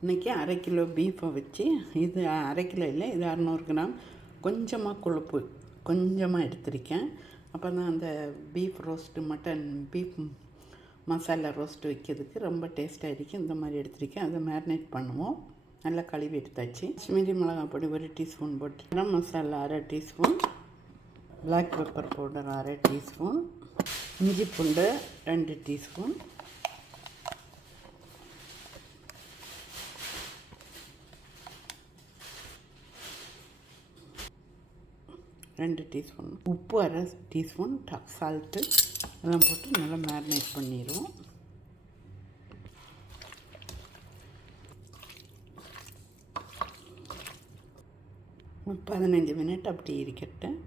இன்றைக்கி 1/2 கிலோ பீஃபை வச்சு, இது 1/2 கிலோ இல்லை, இது 600 கிராம். கொஞ்சமாக கொழுப்பு கொஞ்சமாக எடுத்திருக்கேன். அப்போ தான் அந்த beef roast, mutton beef masala roast வைக்கிறதுக்கு ரொம்ப டேஸ்ட்டாக இருக்கும். இந்த மாதிரி எடுத்திருக்கேன். அதை மேரினேட் பண்ணுவோம். நல்லா கழுவி எடுத்தாச்சு. காஷ்மீரி மிளகாய் பொடி 1 டீஸ்பூன் போட்டு, garam masala 1/2 teaspoon, black pepper powder 1/2 teaspoon, இஞ்சி பூண்டு 2 டீஸ்பூன், ரெண்டு டீஸ்பூன் உப்பு, 1/2 டீஸ்பூன் சால்ட்டு எல்லாம் போட்டு நல்லா மேரினேட் பண்ணிடுவோம். ஒரு 15 மினிட் அப்படி இருக்கட்டும்.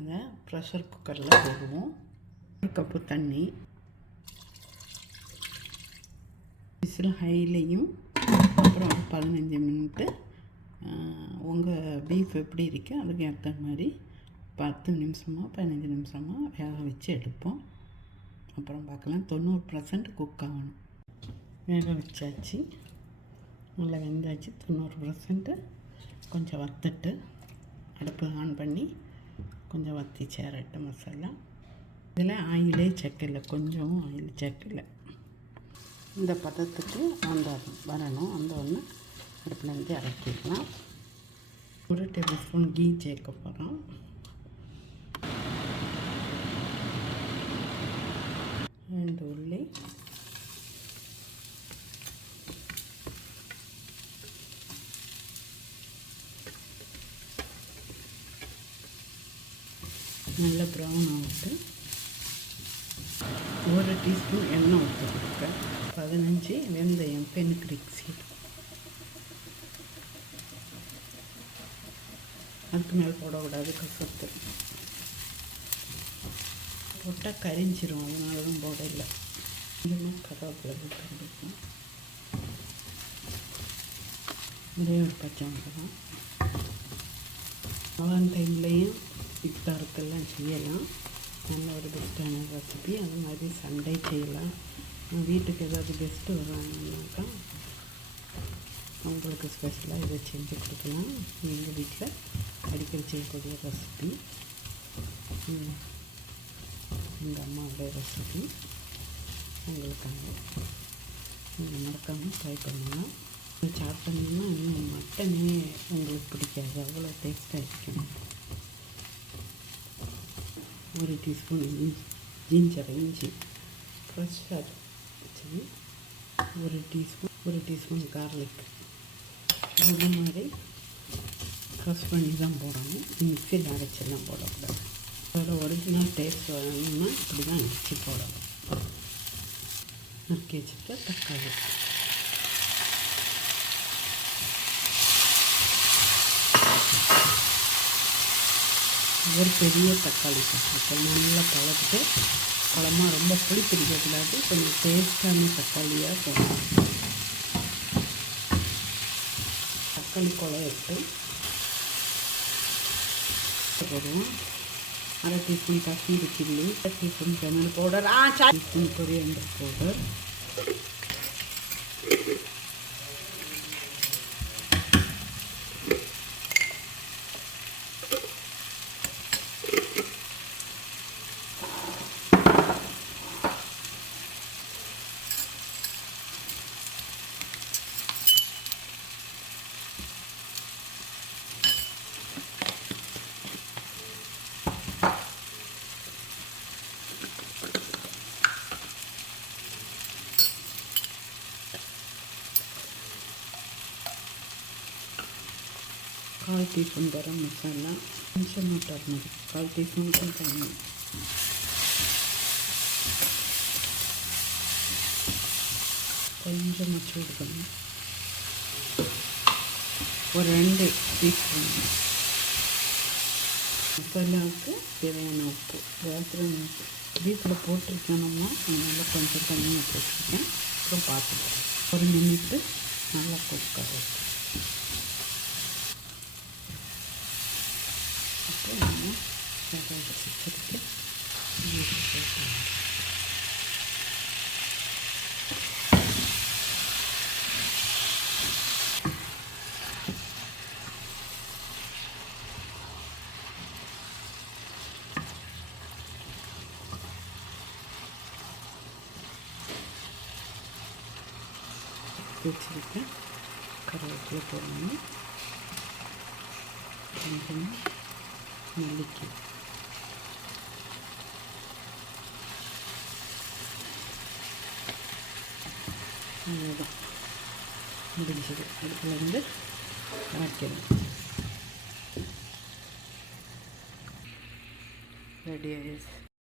அதை ப்ரெஷர் குக்கரில் போடுவோம். 1 கப்பு தண்ணி, விசில் ஹைலையும், அப்புறம் ஒரு 15 மினிட்டு உங்கள் பீஃப் எப்படி இருக்கோ அதுக்கு ஏற்ற மாதிரி 10 நிமிஷமாக 15 நிமிஷமாக வேக வச்சு எடுப்போம். அப்புறம் பார்க்கலாம். 90% குக் ஆகணும். வேக வச்சாச்சு, நல்லா வெந்தாச்சு. 90% கொஞ்சம் வறுத்துட்டு அடுப்பு ஆன் பண்ணி கொஞ்சம் வற்றி சேரட்டு மசாலா. இதில் ஆயிலே சேர்க்கல, கொஞ்சம் ஆயில் சேர்க்கல. இந்த பதத்துக்கு வரணும். அந்த ஒன்று அடுப்புலேருந்து இறக்கிடலாம். 1 டேபிள் ஸ்பூன் கீ சேர்க்க போகிறோம். 2 உள்ளி, நல்ல ப்ரௌன் ஆகிட்டு 1 டீஸ்பூன் எண்ணெய் ஊற்றிருக்கேன். 15 வெந்தயம், பெனுக்ரிக் சீட். அதுக்கு மேலே போடக்கூடாது, கசத்து போட்டால் கரிஞ்சிரும். அதனால தான் போடலை. கொஞ்சமாக கருவேப்பிலை போட்டுருக்கோம். ஒரே ஒரு பச்சை மிளகாய். அவ்வளோ டைம்லேயும் இஃப்தாருக்கெல்லாம் செய்யலாம். நல்ல ஒரு பெஸ்ட்டான ரெசிபி. அது மாதிரி சண்டே செய்யலாம். வீட்டுக்கு ஏதாவது கெஸ்ட்டு வர்றாங்கன்னாக்கா அவங்களுக்கு ஸ்பெஷலாக இதை செஞ்சு கொடுக்கலாம். எங்கள் வீட்டில் அடிக்கடி செய்யக்கூடிய ரெசிபி, எங்கள் அம்மாவோடைய ரெசிபி. உங்களுக்காக நீங்கள் மறக்காமல் ட்ரை பண்ணுங்கள். சாப்பிட்டீங்கன்னா இன்னும் மட்டனே உங்களுக்கு பிடிக்காது, அவ்வளோ டேஸ்ட்டாக இருக்கும். 1 டீஸ்பூன் இஞ்சி ஃப்ரெஷ்ஷாக வச்சு, 1 டீஸ்பூன் கார்லிக். இந்த மாதிரி க்ரஷ் பண்ணி தான் போடணும். மிக்ஸியில் அரைச்செல்லாம் போடக்கூடாது. அதோட ஒரிஜினல் டேஸ்ட் வரணும்னா இப்படி தான் அரைச்சி போடணும். நறுக்கி வச்சுட்டு தக்காளி, ஒரு பெரிய தக்காளி போட்டிருக்கேன். நல்லா பழகிட்டு, பழமாக ரொம்ப புளி பிடிக்கக்கூடாது, கொஞ்சம் டேஸ்டான தக்காளியாக போடணும். தக்காளி குழையிட்டு போடுவோம். 1/2 teaspoon Kashmiri chilli, 1 teaspoon tomato powder, 1 teaspoon coriander powder, கால் டீஸ்பூன் கரம் மசாலா, கொஞ்சமாக டர்மரிக், 1/4 டீஸ்பூன் கம்மி, கொஞ்சமாக சூடு பண்ணி, ஒரு 2 டீஸ்பூன் மசாலாவுக்கு தேவையான உப்பு. ராத்திரி பீஃபில் போட்டிருக்கணுமா, அதனால கொஞ்சம் தண்ணியாக போட்டிருக்கேன். அப்புறம் பார்த்துக்கிறேன். 1 மினிட்டு நல்லா குக் ஆகும். அப்புறம் நம்ம வச்சுருக்கு எடுத்து வச்சுருக்கேன். கருவேப்பிலை போடணும், கொஞ்சம் நெல்லிக்காய், அவ்வளோதான் முடிஞ்சது. அதுக்குள்ளேருந்து ஆக்கிடும். ரெடி ஆயிடுச்சு.